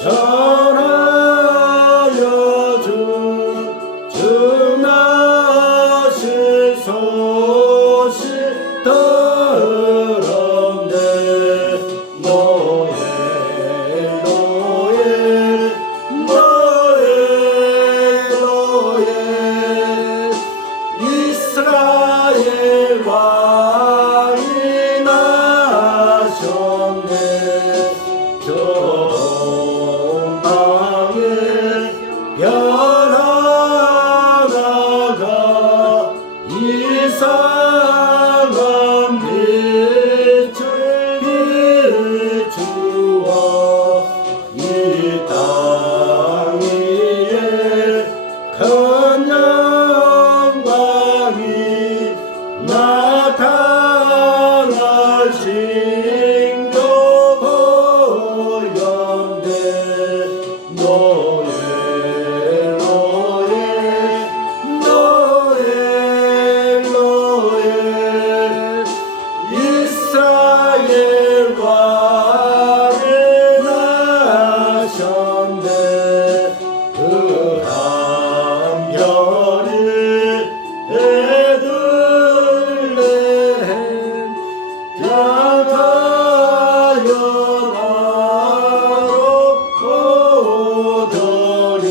전하여 주나실 소식 들었네. 노엘 노엘 노엘 노엘 이스라엘 왕이 나셨네. 전방에 변화가 이상한 빛을 비추어 이 땅 위에 큰 영광이 나타날 징조 보였네. 노엘 노엘 노엘 노엘 이스라엘 왕이 나셨네. 그 한 별이 베들레헴 향하여 나로 오더니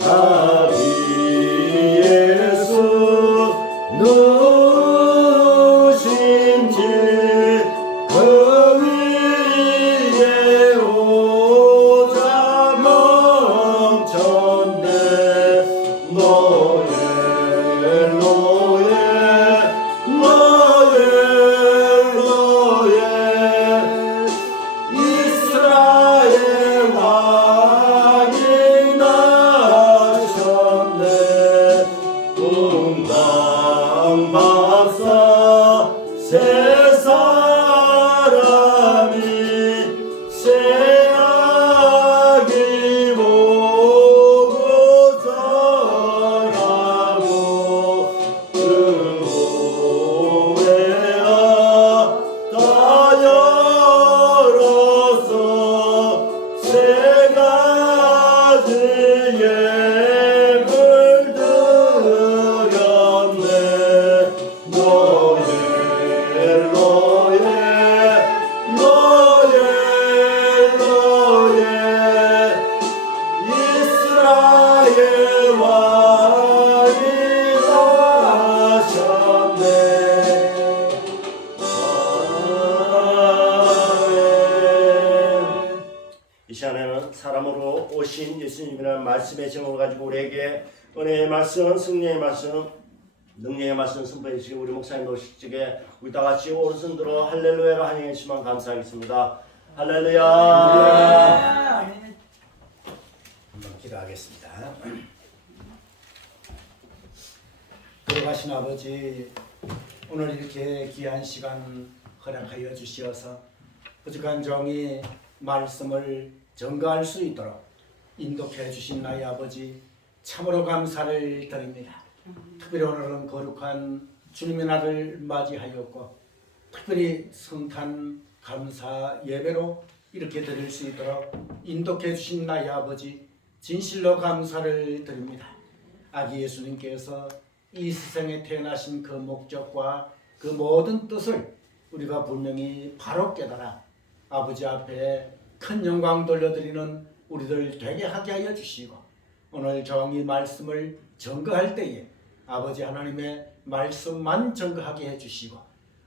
아비예수 누구신지 그 위에 오자 멈췄네. 노엘 노엘 노엘 노엘 이스라엘 왕이 나셨네. 동방 박사 세 사람이 새아기 보고 전하고 응오해야 다 열어서 세 가지의 물들였네. 노엘 노엘 노엘 노엘 이스라엘 왕이 나셨네. 아멘. 이 시간에는 사람으로 오신 예수님이라는 말씀의 제목을 가지고 우리에게 은혜의 말씀, 승리의 말씀, 능력의 말씀 선포해 주시고 우리 목사님 오시기에 우리 다 같이 오른손 들어 할렐루야로 환영해 주시면 감사하겠습니다. 할렐루야. 한번 기도하겠습니다. 돌아가신 아버지, 오늘 이렇게 귀한 시간 허락하여 주시어서 부족한 종이 말씀을 전가할 수 있도록 인도해 주신 나의 아버지, 참으로 감사를 드립니다. 특별히 오늘은 거룩한 주님의 날을 맞이하였고 특별히 성탄 감사 예배로 이렇게 드릴 수 있도록 인도해 주신 나의 아버지, 진실로 감사를 드립니다. 아기 예수님께서 이 세상에 태어나신 그 목적과 그 모든 뜻을 우리가 분명히 바로 깨달아 아버지 앞에 큰 영광 돌려드리는 우리들 되게 하게 하여 주시고, 오늘 정의 말씀을 전거할 때에 아버지 하나님의 말씀만 전거하게 해주시고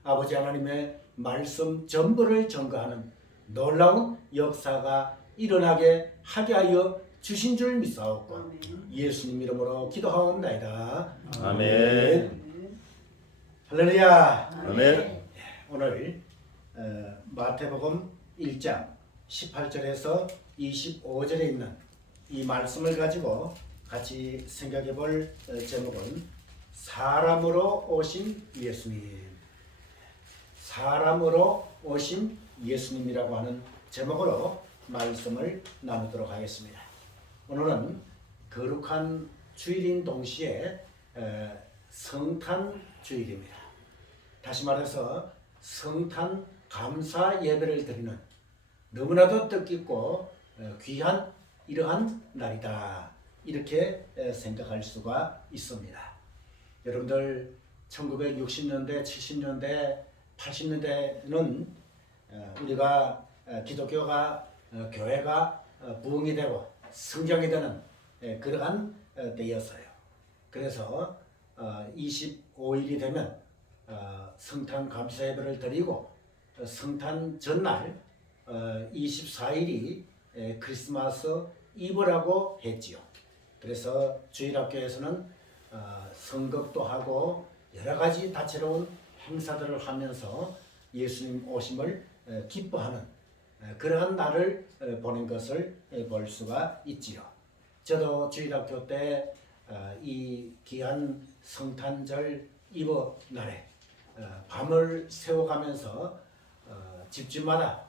아버지 하나님의 말씀 전부를 전거하는 놀라운 역사가 일어나게 하게 하여 주신 줄 믿사옵고 예수님 이름으로 기도하옵나이다. 아멘. 할렐루야. 아멘. 오늘 마태복음 1장 18절에서 25절에 있는 이 말씀을 가지고 같이 생각해 볼 제목은 사람으로 오신 예수님. 사람으로 오신 예수님이라고 하는 제목으로 말씀을 나누도록 하겠습니다. 오늘은 거룩한 주일인 동시에 성탄 주일입니다. 다시 말해서 성탄 감사 예배를 드리는 너무나도 뜻깊고 귀한 이러한 날이다. 이렇게 생각할 수가 있습니다. 여러분들 1960년대, 70년대, 80년대는 우리가 기독교가 교회가 부흥이 되고 성장이 되는 그러한 때였어요. 그래서 25일이 되면 성탄 감사 예배를 드리고 성탄 전날 24일이 크리스마스 이브라고 했지요. 그래서 주일학교에서는 성극도 하고 여러 가지 다채로운 행사들을 하면서 예수님 오심을 기뻐하는 그러한 날을 보낸 것을 볼 수가 있지요. 저도 주일학교 때 이 귀한 성탄절 이브 날에 밤을 새워가면서 집집마다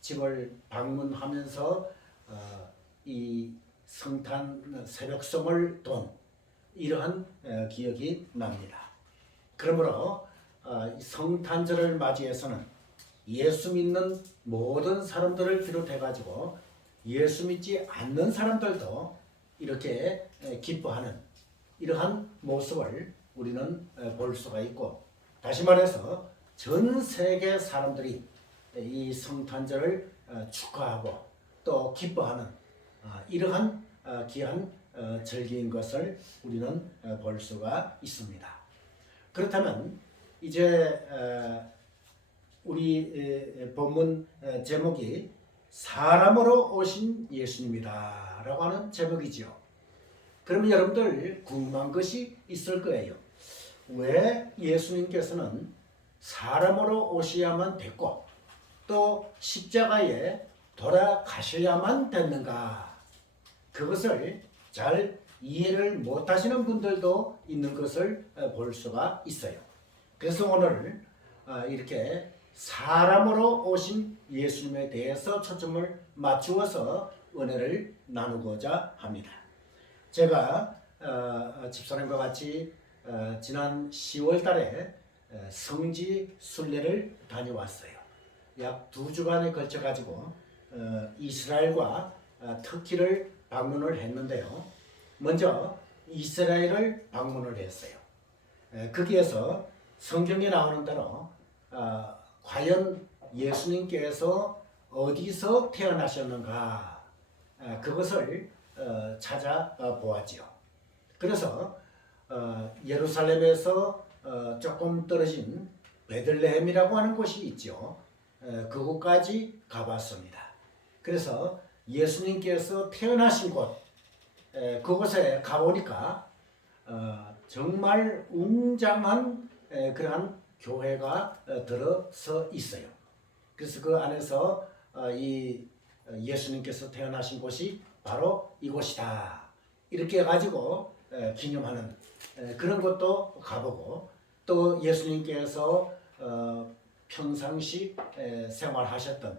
집을 방문하면서 이 성탄 새벽송을 돈 이러한 기억이 납니다. 그러므로 성탄절을 맞이해서는 예수 믿는 모든 사람들을 비롯해 가지고 예수 믿지 않는 사람들도 이렇게 기뻐하는 이러한 모습을 우리는 볼 수가 있고, 다시 말해서 전 세계 사람들이 이 성탄절을 축하하고 또 기뻐하는 이러한 귀한 절기인 것을 우리는 볼 수가 있습니다. 그렇다면 이제 우리 본문 제목이 사람으로 오신 예수님이다 라고 하는 제목이지요. 그러면 여러분들 궁금한 것이 있을 거예요. 왜 예수님께서는 사람으로 오셔야만 됐고 또 십자가에 돌아가셔야만 됐는가? 그것을 잘 이해를 못하시는 분들도 있는 것을 볼 수가 있어요. 그래서 오늘 이렇게 사람으로 오신 예수님에 대해서 초점을 맞추어서 은혜를 나누고자 합니다. 제가 집사람과 같이 지난 10월 달에 성지 순례를 다녀왔어요. 약 2주간에 걸쳐 가지고 이스라엘과 터키를 방문을 했는데요. 먼저 이스라엘을 방문을 했어요. 거기에서 성경에 나오는 대로 과연 예수님께서 어디서 태어나셨는가 그것을 찾아보았지요. 그래서 예루살렘에서 조금 떨어진 베들레헴이라고 하는 곳이 있죠. 그곳까지 가봤습니다. 그래서 예수님께서 태어나신 곳 그곳에 가보니까 정말 웅장한 그러한 교회가 들어서 있어요. 그래서 그 안에서 이 예수님께서 태어나신 곳이 바로 이곳이다. 이렇게 해가지고 기념하는 그런 것도 가보고, 또 예수님께서 평상시 생활하셨던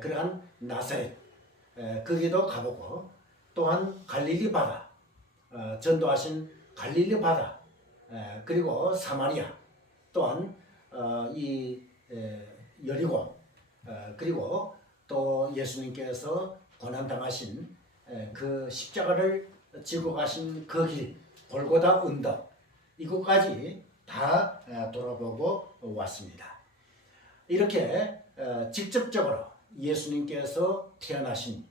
그러한 나사렛 거기도 가보고, 또한 갈릴리 바다 전도하신 갈릴리 바다 그리고 사마리아 또한 이 여리고 그리고 또 예수님께서 고난당하신 그 십자가를 지고 가신 그 길 골고다 언덕 이곳까지 다 돌아보고 왔습니다. 이렇게 직접적으로 예수님께서 태어나신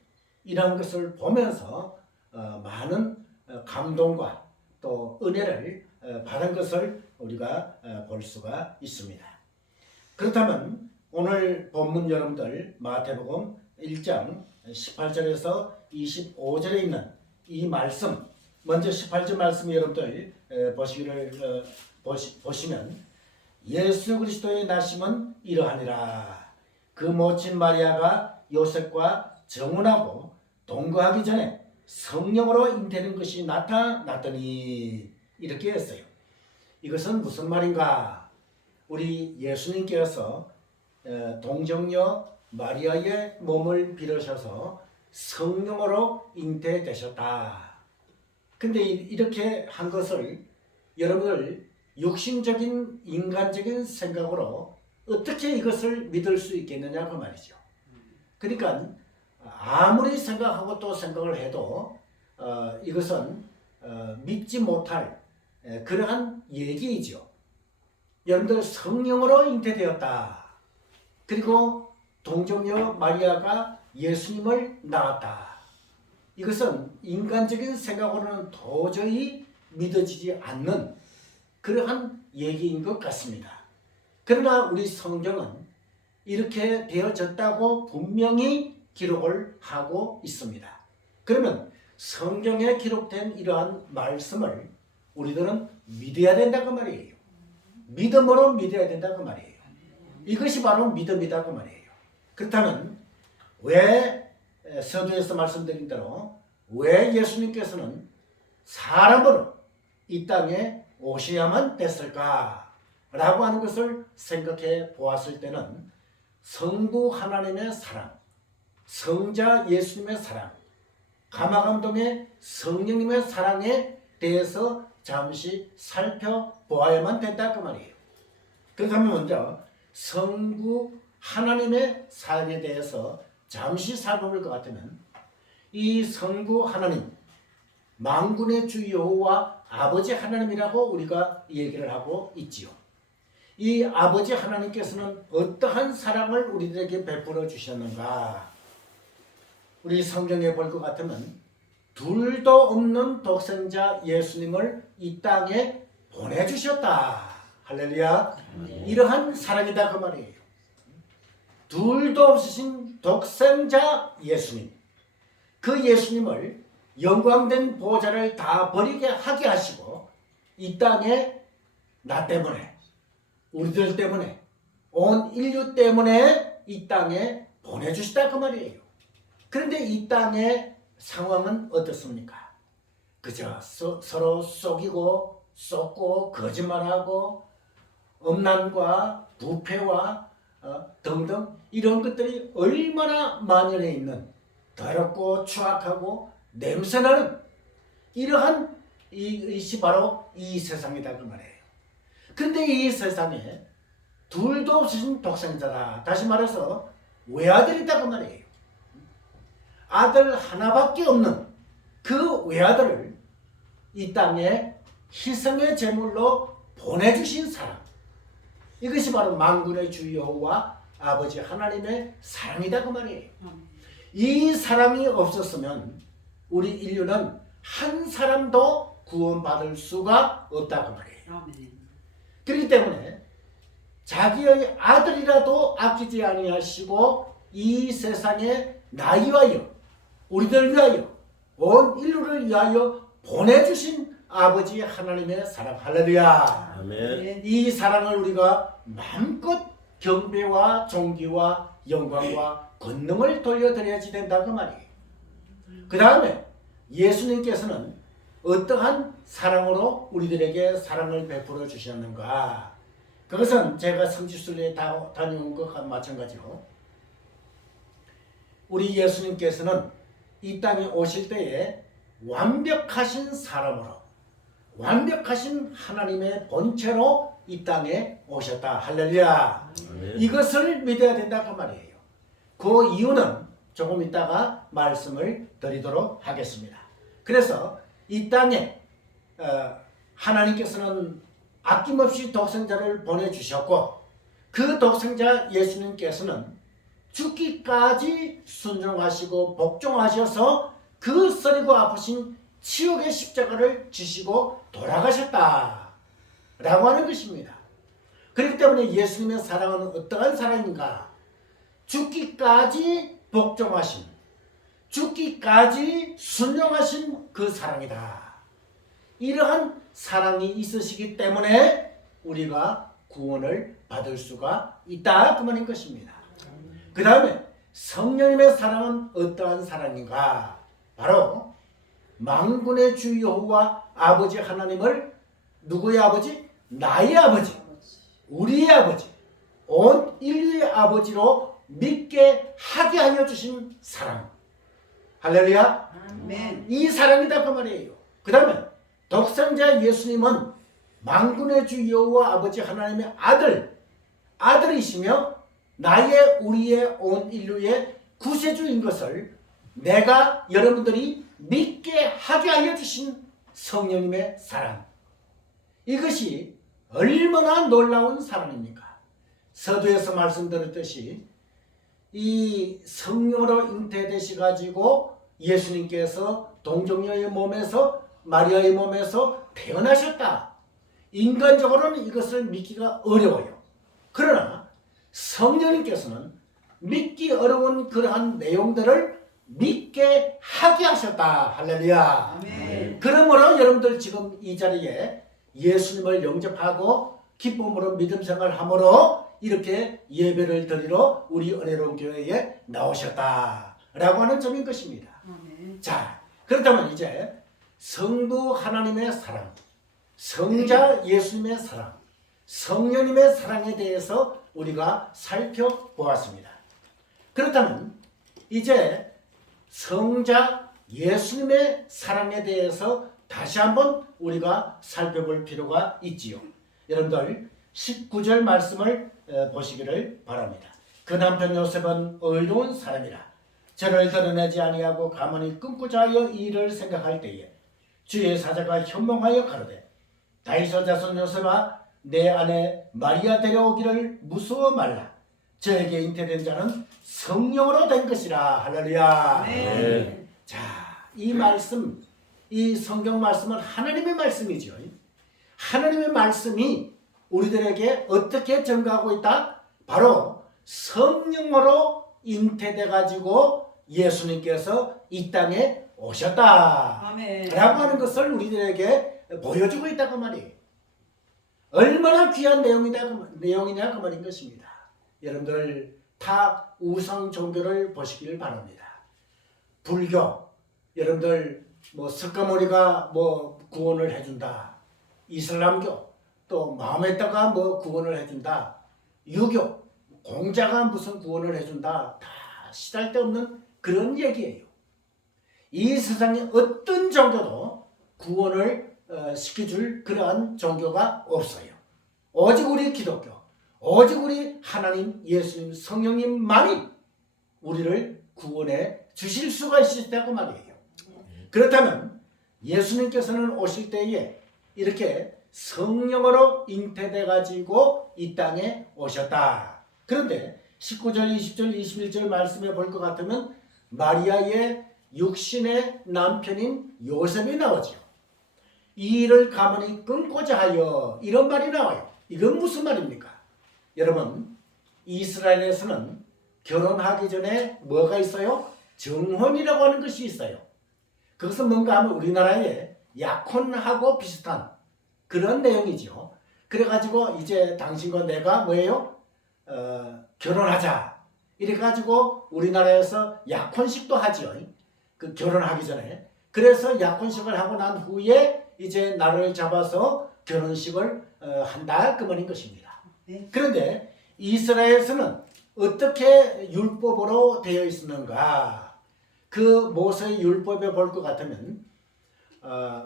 이러한 것을 보면서 많은 감동과 또 은혜를 받은 것을 우리가 볼 수가 있습니다. 그렇다면 오늘 본문 여러분들 마태복음 1장 18절에서 25절에 있는 이 말씀, 먼저 18절 말씀 여러분들 보시면 예수 그리스도의 나심은 이러하니라. 그 모친 마리아가 요셉과 정혼하고 동거하기 전에 성령으로 잉태된 것이 나타났더니 이렇게 했어요. 이것은 무슨 말인가? 우리 예수님께서 동정녀 마리아의 몸을 빌으셔서 성령으로 잉태되셨다. 근데 이렇게 한 것을 여러분들 육신적인 인간적인 생각으로 어떻게 이것을 믿을 수 있겠느냐 그 말이죠. 그러니까 아무리 생각하고 또 생각을 해도 이것은 믿지 못할 그러한 얘기이죠. 여러분들 성령으로 잉태되었다. 그리고 동정녀 마리아가 예수님을 낳았다. 이것은 인간적인 생각으로는 도저히 믿어지지 않는 그러한 얘기인 것 같습니다. 그러나 우리 성경은 이렇게 되어졌다고 분명히 기록을 하고 있습니다. 그러면 성경에 기록된 이러한 말씀을 우리들은 믿어야 된다고 말이에요. 믿음으로 믿어야 된다고 말이에요. 이것이 바로 믿음이다고 말이에요. 그렇다면 왜 서두에서 말씀드린 대로 왜 예수님께서는 사람으로 이 땅에 오셔야만 됐을까? 라고 하는 것을 생각해 보았을 때는 성부 하나님의 사랑, 성자 예수님의 사랑, 가마감동의 성령님의 사랑에 대해서 잠시 살펴보아야만 된다 그 말이에요. 그렇다면 먼저 성부 하나님의 사랑에 대해서 잠시 살펴볼 것 같으면 이 성부 하나님, 만군의 주 여호와 아버지 하나님이라고 우리가 얘기를 하고 있지요. 이 아버지 하나님께서는 어떠한 사랑을 우리들에게 베풀어 주셨는가? 우리 성경에 볼 것 같으면 둘도 없는 독생자 예수님을 이 땅에 보내주셨다. 할렐루야. 이러한 사랑이다 그 말이에요. 둘도 없으신 독생자 예수님, 그 예수님을 영광된 보좌를 다 버리게 하게 하시고 이 땅에 나 때문에, 우리들 때문에, 온 인류 때문에 이 땅에 보내주시다 그 말이에요. 그런데 이 땅의 상황은 어떻습니까? 그저 서로 속이고 쏟고 거짓말하고 음란과 부패와 등등 이런 것들이 얼마나 만연해 있는 더럽고 추악하고 냄새나는 이러한 이것이 바로 이 세상이다 그 말이에요. 근데 이 세상에 둘도 없으신 독생자다. 다시 말해서 외아들이다 그 말이에요. 아들 하나밖에 없는 그 외아들을 이 땅에 희생의 제물로 보내주신 사랑, 이것이 바로 만군의 주 여호와 아버지 하나님의 사랑이다 그 말이에요. 이 사랑이 없었으면 우리 인류는 한 사람도 구원받을 수가 없다 그 말이에요. 그렇기 때문에 자기의 아들이라도 아끼지 아니하시고 이 세상에 나 위하여, 우리들 위하여, 온 인류를 위하여 보내주신 아버지 하나님의 사랑, 할렐루야. 아멘. 이 사랑을 우리가 마음껏 경배와 존귀와 영광과 권능을 돌려드려야지 된다 그 말이에요. 그 다음에 예수님께서는 어떠한 사랑으로 우리들에게 사랑을 베풀어 주셨는가? 그것은 제가 성지순례에 다녀온 것과 마찬가지로 우리 예수님께서는 이 땅에 오실 때에 완벽하신 사람으로, 완벽하신 하나님의 본체로 이 땅에 오셨다. 할렐루야. 아멘. 이것을 믿어야 된다 그 말이에요. 그 이유는 조금 이따가 말씀을 드리도록 하겠습니다. 그래서 이 땅에 하나님께서는 아낌없이 독생자를 보내주셨고 그 독생자 예수님께서는 죽기까지 순종하시고 복종하셔서 그 쓰리고 아프신 치욕의 십자가를 지시고 돌아가셨다 라고 하는 것입니다. 그렇기 때문에 예수님의 사랑은 어떠한 사랑인가? 죽기까지 복종하신, 죽기까지 순종하신 그 사랑이다. 이러한 사랑이 있으시기 때문에 우리가 구원을 받을 수가 있다 그 말인 것입니다. 그 다음에 성령님의 사랑은 어떠한 사랑인가? 바로 만군의 주 여호와 아버지 하나님을 누구의 아버지? 나의 아버지, 우리의 아버지, 온 인류의 아버지로 믿게 하게 하여 주신 사랑. 할렐루야. 아멘. 이 사랑이다 그 말이에요. 그 다음에 독생자 예수님은 만군의 주 여호와 아버지 하나님의 아들이시며 나의, 우리의, 온 인류의 구세주인 것을 내가 여러분들이 믿게 하게 하여 주신 성령님의 사랑. 이것이 얼마나 놀라운 사랑입니까? 서두에서 말씀드렸듯이 이 성령으로 잉태되시 가지고 예수님께서 동정녀의 몸에서 마리아의 몸에서 태어나셨다. 인간적으로는 이것을 믿기가 어려워요. 그러나 성령님께서는 믿기 어려운 그러한 내용들을 믿게 하게 하셨다. 할렐루야. 아멘. 그러므로 여러분들 지금 이 자리에 예수님을 영접하고 기쁨으로 믿음 생활함으로 이렇게 예배를 드리러 우리 은혜로운 교회에 나오셨다라고 하는 점인 것입니다. 아멘. 자, 그렇다면 이제 성부 하나님의 사랑, 성자 예수님의 사랑, 성령님의 사랑에 대해서 우리가 살펴보았습니다. 그렇다면 이제 성자 예수님의 사랑에 대해서 다시 한번 우리가 살펴볼 필요가 있지요. 여러분들 19절 말씀을 보시기를 바랍니다. 그 남편 요셉은 의로운 사람이라 저를 드러내지 아니하고 가만히 끊고자 하여 이 일을 생각할 때에 주의 사자가 현몽하여 가로되 다윗의 자손 요셉아 내 아내 마리아 데려오기를 무서워 말라. 저에게 잉태된 자는 성령으로 된 것이라. 할렐루야. 아멘. 자, 이 말씀, 이 성경 말씀은 하나님의 말씀이죠. 하나님의 말씀이 우리들에게 어떻게 증가하고 있다? 바로 성령으로 잉태돼 가지고 예수님께서 이 땅에 오셨다. 아멘. 라고 하는 것을 우리들에게 보여주고 있다고 말이에요. 얼마나 귀한 내용이냐 그 말인 것입니다. 여러분들 타 우상 종교를 보시길 바랍니다. 불교, 여러분들 뭐 석가모니가 뭐 구원을 해준다. 이슬람교 또 마호메트가 뭐 구원을 해준다. 유교 공자가 무슨 구원을 해준다. 다 시달데없는 그런 얘기예요. 이 세상에 어떤 종교도 구원을 시켜줄 그러한 종교가 없어요. 오직 우리 기독교, 오직 우리 하나님 예수님 성령님만이 우리를 구원해 주실 수가 있다고 말이에요. 그렇다면 예수님께서는 오실 때에 이렇게 성령으로 잉태돼 가지고 이 땅에 오셨다. 그런데 19절, 20절, 21절 말씀에 볼 것 같으면 마리아의 육신의 남편인 요셉이 나오죠. 이 일을 가만히 끊고자 하여 이런 말이 나와요. 이건 무슨 말입니까? 여러분, 이스라엘에서는 결혼하기 전에 뭐가 있어요? 정혼이라고 하는 것이 있어요. 그것은 뭔가 하면 우리나라의 약혼하고 비슷한 그런 내용이죠. 그래가지고 이제 당신과 내가 뭐예요? 결혼하자. 이래가지고 우리나라에서 약혼식도 하죠. 그 결혼하기 전에. 그래서 약혼식을 하고 난 후에 이제 날을 잡아서 결혼식을 한다 그 말인 것입니다. 네. 그런데 이스라엘에서는 어떻게 율법으로 되어 있었는가? 그 모세의 율법에 볼 것 같으면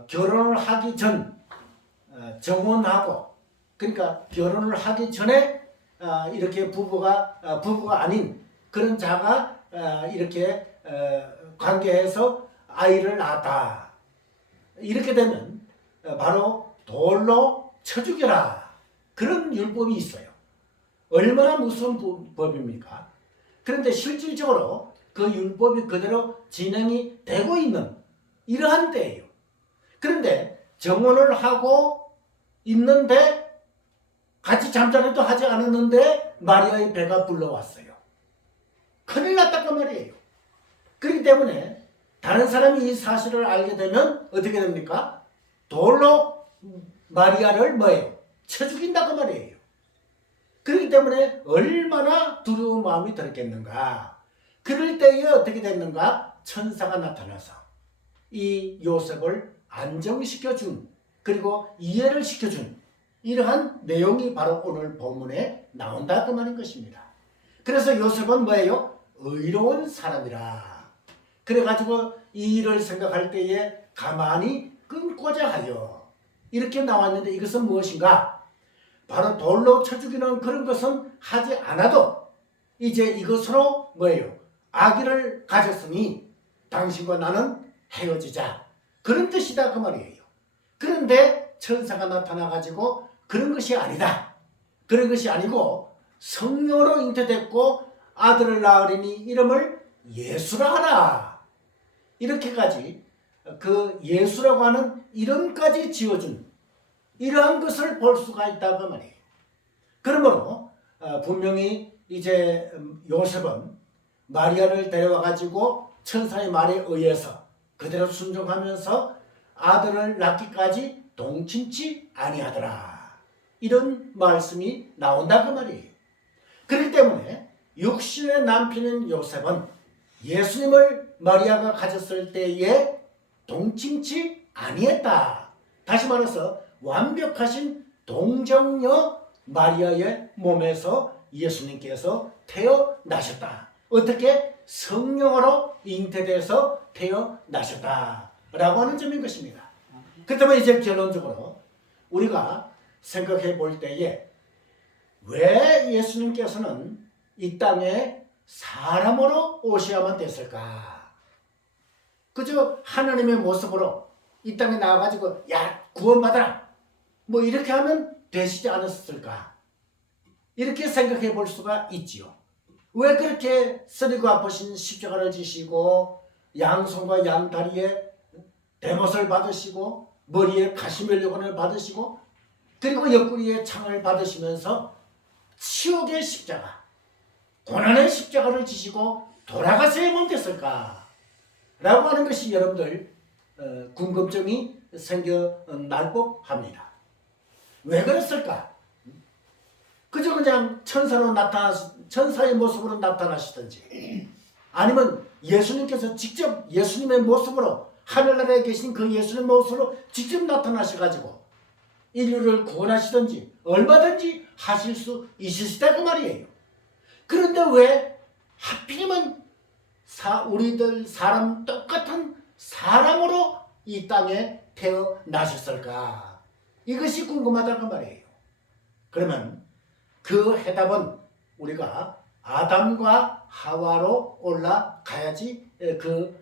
결혼을 하기 전 정혼하고 그러니까 결혼을 하기 전에 이렇게 부부가 아닌 그런 자가 이렇게 관계해서 아이를 낳았다. 이렇게 되면 바로 돌로 쳐 죽여라. 그런 율법이 있어요. 얼마나 무서운 법입니까? 그런데 실질적으로 그 율법이 그대로 진행이 되고 있는 이러한 때예요. 그런데 정혼을 하고 있는데 같이 잠자리도 하지 않았는데 마리아의 배가 불러왔어요. 큰일 났다고 말이에요. 그렇기 때문에 다른 사람이 이 사실을 알게 되면 어떻게 됩니까? 돌로 마리아를 뭐예요? 쳐 죽인다고 말이에요. 그렇기 때문에 얼마나 두려운 마음이 들었겠는가. 그럴 때에 어떻게 됐는가? 천사가 나타나서 이 요셉을 안정시켜준 그리고 이해를 시켜준 이러한 내용이 바로 오늘 본문에 나온다 그 말인 것입니다. 그래서 요셉은 뭐예요? 의로운 사람이라. 그래가지고 이 일을 생각할 때에 가만히 끊고자 하여 이렇게 나왔는데 이것은 무엇인가? 바로 돌로 쳐 죽이는 그런 것은 하지 않아도 이제 이것으로 뭐예요? 아기를 가졌으니 당신과 나는 헤어지자. 그런 뜻이다 그 말이에요. 그런데 천사가 나타나가지고 그런 것이 아니다. 그런 것이 아니고 성령으로 잉태됐고 아들을 낳으리니 이름을 예수라 하라. 이렇게까지 그 예수라고 하는 이름까지 지어준 이러한 것을 볼 수가 있다 그 말이에요. 그러므로 분명히 이제 요셉은 마리아를 데려와 가지고 천사의 말에 의해서 그대로 순종하면서 아들을 낳기까지 동침치 아니하더라. 이런 말씀이 나온다 그 말이에요. 그렇기 때문에 육신의 남편인 요셉은 예수님을 마리아가 가졌을 때에 동침치 아니했다. 다시 말해서 완벽하신 동정녀 마리아의 몸에서 예수님께서 태어나셨다. 어떻게? 성령으로 잉태돼서 태어나셨다 라고 하는 점인 것입니다. 그렇다면 이제 결론적으로 우리가 생각해 볼 때에 왜 예수님께서는 이 땅에 사람으로 오셔야만 됐을까? 그저 하나님의 모습으로 이 땅에 나와가지고 야 구원받아라 뭐 이렇게 하면 되시지 않았을까? 이렇게 생각해 볼 수가 있지요. 왜 그렇게 쓰리고 아프신 십자가를 지시고 양손과 양다리에 대못을 받으시고 머리에 가시멜로건을 받으시고 그리고 옆구리에 창을 받으시면서 치욕의 십자가, 고난의 십자가를 지시고 돌아가셔야만 됐을까? 라고 하는 것이 여러분들 궁금증이 생겨날 법합니다. 왜 그랬을까? 그저 그냥 천사의 모습으로 나타나시든지 아니면 예수님께서 직접 예수님의 모습으로 하늘나라에 계신 그 예수님의 모습으로 직접 나타나셔가지고 인류를 구원하시든지 얼마든지 하실 수 있으시다 그 말이에요. 그런데 왜 하필이면 우리들 사람 똑같은 사람으로 이 땅에 태어나셨을까? 이것이 궁금하다 그 말이에요. 그러면 그 해답은 우리가 아담과 하와로 올라가야지 그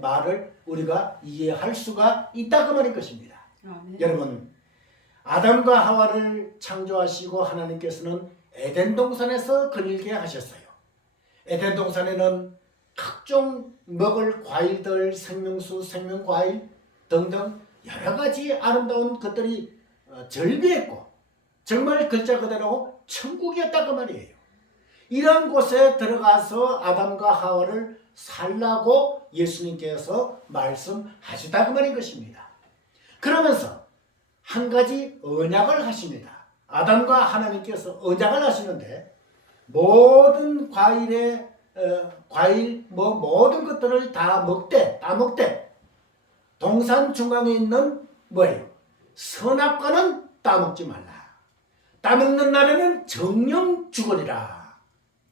말을 우리가 이해할 수가 있다 그 말인 것입니다. 네. 여러분, 아담과 하와를 창조하시고 하나님께서는 에덴 동산에서 거닐게 하셨어요. 에덴 동산에는 각종 먹을 과일들, 생명수, 생명과일 등등 여러 가지 아름다운 것들이 절비했고 정말 글자 그대로 천국이었다 그 말이에요. 이런 곳에 들어가서 아담과 하와를 살라고 예수님께서 말씀하시다 그 말인 것입니다. 그러면서 한 가지 언약을 하십니다. 아담과 하나님께서 언약을 하시는데 모든 과일 모든 것들을 다 먹되 동산 중앙에 있는 뭐예요? 선악과는 따먹지 말라. 따먹는 날에는 정령 죽으리라.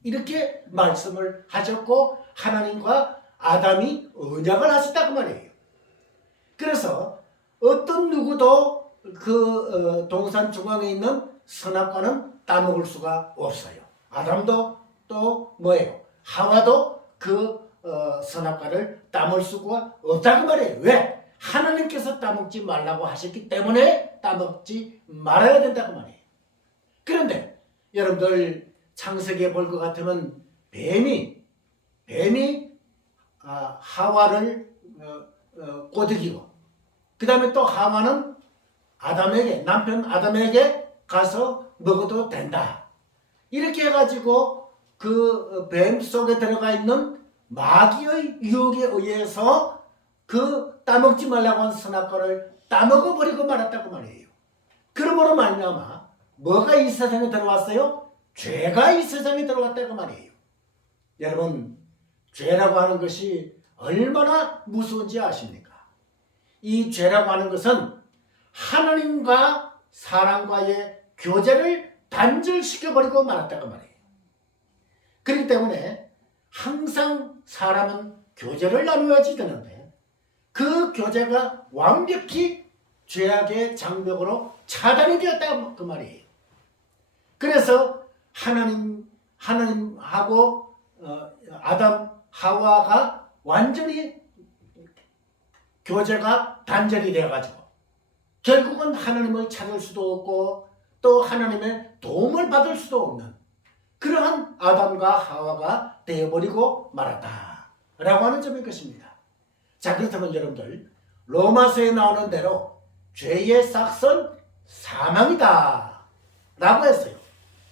이렇게 말씀을 하셨고 하나님과 아담이 언약을 하셨다 그 말이에요. 그래서 어떤 누구도 그 동산 중앙에 있는 선악과는 따먹을 수가 없어요. 아담도 또 뭐예요? 하와도 그 선악과를 따먹을 수가 없다 그 말이에요. 왜? 하나님께서 따먹지 말라고 하셨기 때문에 따먹지 말아야 된다 그 말이에요. 그런데 여러분들 창세기에 볼 것 같으면 뱀이 하와를 꼬드기고 그 다음에 또 하와는 남편 아담에게 가서 먹어도 된다. 이렇게 해가지고 그 뱀 속에 들어가 있는 마귀의 유혹에 의해서 그 따먹지 말라고 한 선악과를 따먹어버리고 말았다고 말이에요. 그러므로 말미암아 뭐가 이 세상에 들어왔어요? 죄가 이 세상에 들어왔다고 말이에요. 여러분, 죄라고 하는 것이 얼마나 무서운지 아십니까? 이 죄라고 하는 것은 하나님과 사람과의 교제를 단절시켜버리고 말았다고 말이에요. 그렇기 때문에 항상 사람은 교제를 나누어야지 되는데 그 교제가 완벽히 죄악의 장벽으로 차단이 되었다 그 말이에요. 그래서 하나님하고 아담 하와가 완전히 교제가 단절이 되어가지고 결국은 하나님을 찾을 수도 없고 또 하나님의 도움을 받을 수도 없는 그러한 아담과 하와가 되어버리고 말았다라고 하는 점인 것입니다. 자, 그렇다면 여러분들 로마서에 나오는 대로 죄의 삭은 사망이다 라고 했어요.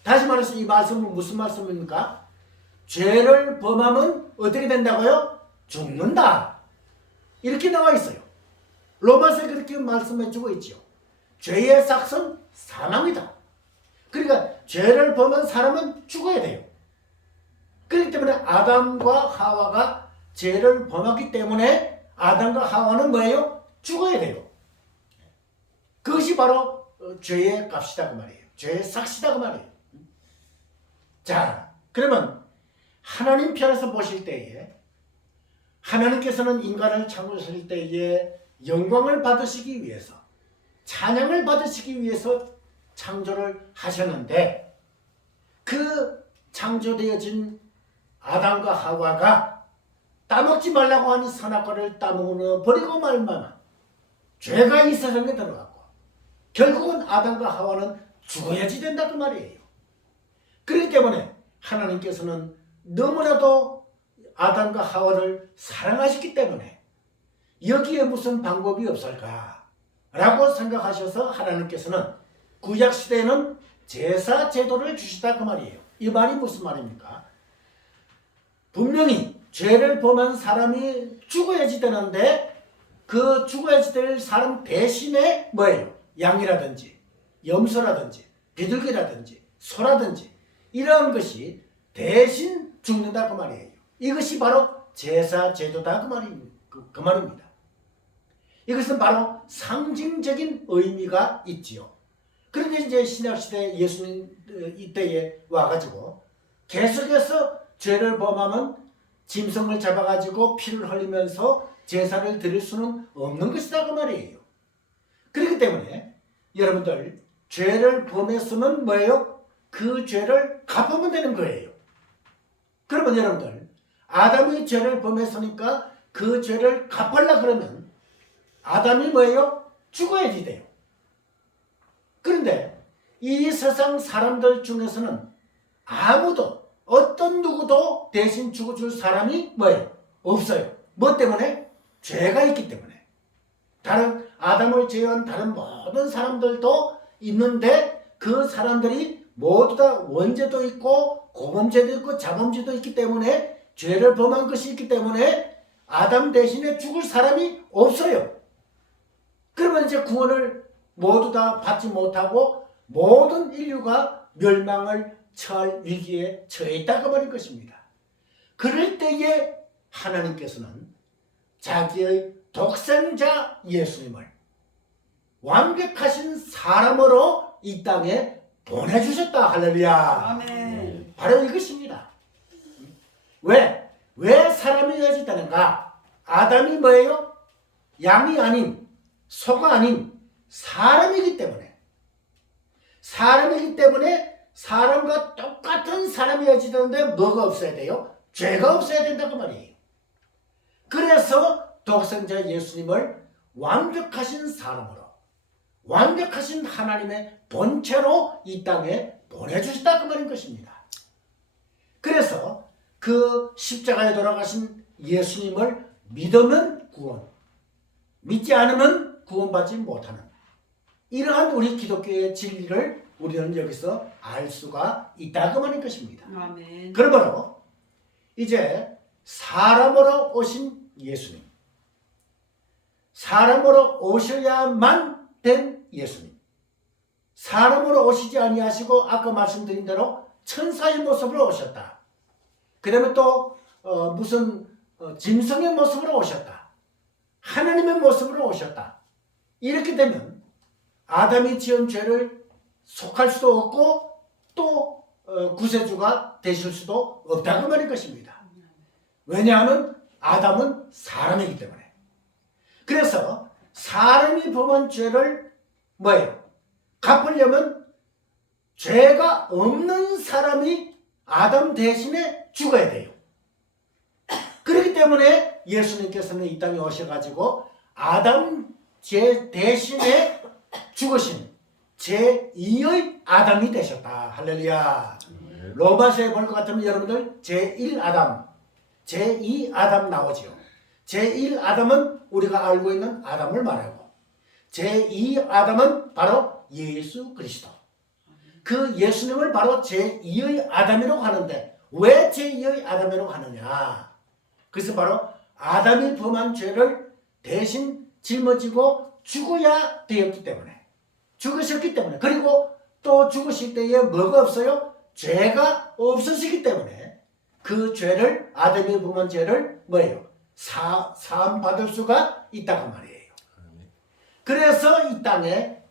다시 말해서 이 말씀은 무슨 말씀입니까? 죄를 범하면 어떻게 된다고요? 죽는다. 이렇게 나와 있어요. 로마서에 그렇게 말씀해주고 있죠. 죄의 삭은 사망이다. 그러니까 죄를 범한 사람은 죽어야 돼요. 그렇기 때문에 아담과 하와가 죄를 범했기 때문에 아담과 하와는 뭐예요? 죽어야 돼요. 그것이 바로 죄의 값이다 그 말이에요. 죄의 삭시다 그 말이에요. 자, 그러면 하나님 편에서 보실 때에 하나님께서는 인간을 창조하실 때에 영광을 받으시기 위해서 찬양을 받으시기 위해서 창조를 하셨는데 그 창조되어진 아담과 하와가 따먹지 말라고 하는 선악과를 따먹어 버리고 말만 죄가 이 세상에 들어갔고 결국은 아담과 하와는 죽어야지 된다 그 말이에요. 그렇기 때문에 하나님께서는 너무나도 아담과 하와를 사랑하셨기 때문에 여기에 무슨 방법이 없을까 라고 생각하셔서 하나님께서는 구약시대에는 제사 제도를 주시다 그 말이에요. 이 말이 무슨 말입니까? 분명히 죄를 범한 사람이 죽어야지 되는데 그 죽어야지 될 사람 대신에 뭐예요? 양이라든지 염소라든지 비둘기라든지 소라든지 이러한 것이 대신 죽는다 그 말이에요. 이것이 바로 제사 제도다 그 말입니다. 이것은 바로 상징적인 의미가 있지요. 그런데 이제 신약시대 예수님 이때에 와가지고 계속해서 죄를 범하면 짐승을 잡아가지고 피를 흘리면서 제사를 드릴 수는 없는 것이다 그 말이에요. 그렇기 때문에 여러분들 죄를 범했으면 뭐예요? 그 죄를 갚으면 되는 거예요. 그러면 여러분들 아담이 죄를 범했으니까 그 죄를 갚으려 그러면 아담이 뭐예요? 죽어야지 돼요. 그런데 이 세상 사람들 중에서는 아무도 어떤 누구도 대신 죽어줄 사람이 뭐예요? 없어요. 뭐 때문에? 죄가 있기 때문에. 다른 아담을 제외한 다른 모든 사람들도 있는데 그 사람들이 모두 다 원죄도 있고 고범죄도 있고 자범죄도 있기 때문에 죄를 범한 것이 있기 때문에 아담 대신에 죽을 사람이 없어요. 그러면 이제 구원을 모두 다 받지 못하고 모든 인류가 멸망을 처할 위기에 처해 있다고 말인 것입니다. 그럴 때에 하나님께서는 자기의 독생자 예수님을 완벽하신 사람으로 이 땅에 보내주셨다. 할렐루야. 아멘. 바로 이것입니다. 왜 사람이 되었다는가? 아담이 뭐예요? 양이 아닌 소가 아닌 사람이기 때문에 사람과 똑같은 사람이어야 되는데 뭐가 없어야 돼요? 죄가 없어야 된다고 말이에요. 그래서 독생자 예수님을 완벽하신 사람으로 완벽하신 하나님의 본체로 이 땅에 보내주셨다 그 말인 것입니다. 그래서 그 십자가에 돌아가신 예수님을 믿으면 구원, 믿지 않으면 구원받지 못하는 이러한 우리 기독교의 진리를 우리는 여기서 알 수가 있다 그 말인 것입니다. 아멘. 그러므로 이제 사람으로 오신 예수님, 사람으로 오셔야만 된 예수님, 사람으로 오시지 아니하시고 아까 말씀드린 대로 천사의 모습으로 오셨다. 그 다음에 또 무슨 짐승의 모습으로 오셨다. 하나님의 모습으로 오셨다. 이렇게 되면 아담이 지은 죄를 속할 수도 없고 또 구세주가 되실 수도 없다고 말인 것입니다. 왜냐하면 아담은 사람이기 때문에. 그래서 사람이 범한 죄를 뭐예요? 갚으려면 죄가 없는 사람이 아담 대신에 죽어야 돼요. 그렇기 때문에 예수님께서는 이 땅에 오셔가지고 아담 대신에 죽으신 제2의 아담이 되셨다. 할렐루야. 로마서에 볼 것 같으면 여러분들 제1아담, 제2아담 나오지요. 제1아담은 우리가 알고 있는 아담을 말하고 제2아담은 바로 예수 그리스도. 그 예수님을 바로 제2의 아담이라고 하는데 왜 제2의 아담이라고 하느냐? 그래서 바로 아담이 범한 죄를 대신 짊어지고 죽어야 되었기 때문에 죽으셨기 때문에 그리고 또 죽으실 때에 뭐가 없어요? 죄가 없으시기 때문에 그 죄를 아담이 범한 죄를 뭐예요? 사함 받을 수가 있다고 말이에요. 그래서 이 땅에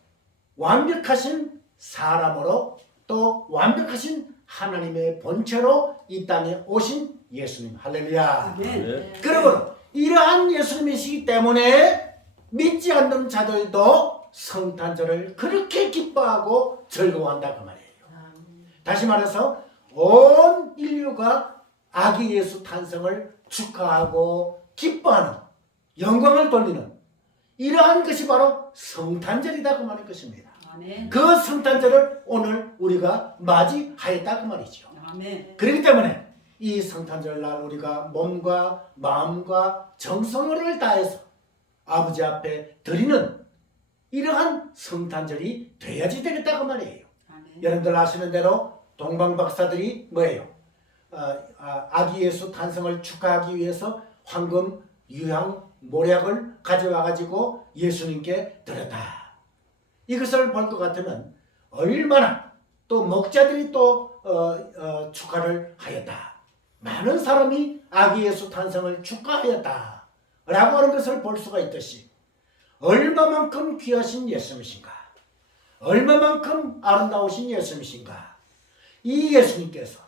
완벽하신 사람으로 또 완벽하신 하나님의 본체로 이 땅에 오신 예수님. 할렐루야. 네. 그러므로 이러한 예수님이시기 때문에 믿지 않는 자들도 성탄절을 그렇게 기뻐하고 즐거워한다 그 말이에요. 다시 말해서 온 인류가 아기 예수 탄생을 축하하고 기뻐하는 영광을 돌리는 이러한 것이 바로 성탄절이다 그 말인 것입니다. 아멘. 그 성탄절을 오늘 우리가 맞이하였다 그 말이죠. 아멘. 그렇기 때문에 이 성탄절 날 우리가 몸과 마음과 정성을 다해서 아버지 앞에 드리는 이러한 성탄절이 돼야지 되겠다 그 말이에요. 아멘. 여러분들 아시는 대로 동방 박사들이 뭐예요? 아기 예수 탄생을 축하하기 위해서 황금, 유향, 모략을 가져와 가지고 예수님께 드렸다. 이것을 볼 것 같으면 얼마나 또 목자들이 또 축하를 하였다. 많은 사람이 아기 예수 탄생을 축하하였다 라고 하는 것을 볼 수가 있듯이 얼마만큼 귀하신 예수님이신가, 얼마만큼 아름다우신 예수님이신가. 이 예수님께서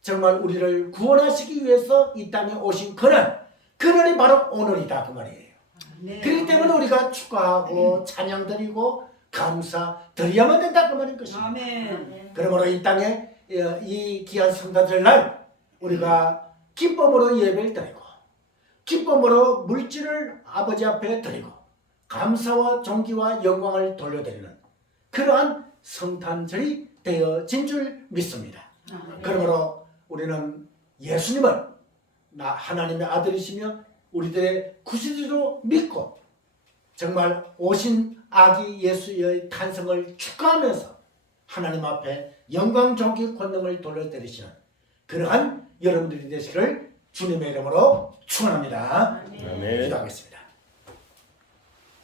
정말 우리를 구원하시기 위해서 이 땅에 오신 그날이 바로 오늘이다 그 말이에요. 아멘. 그렇기 때문에 우리가 축하하고 찬양드리고 감사 드려야만 된다 그 말인 것입니다. 아멘. 그러므로 이 땅에 이 귀한 성탄절 날 우리가 기쁨으로 예배를 드리고 기쁨으로 물질을 아버지 앞에 드리고 감사와 존귀와 영광을 돌려드리는 그러한 성탄절이 되어진 줄 믿습니다. 아멘. 그러므로 우리는 예수님을 하나님의 아들이시며 우리들의 구세주로 믿고 정말 오신 아기 예수의 탄생을 축하하면서 하나님 앞에 영광, 존귀, 권능을 돌려드리시는 그러한 여러분들이 되시기를 주님의 이름으로 축원합니다. 아멘. 아멘. 기도하겠습니다.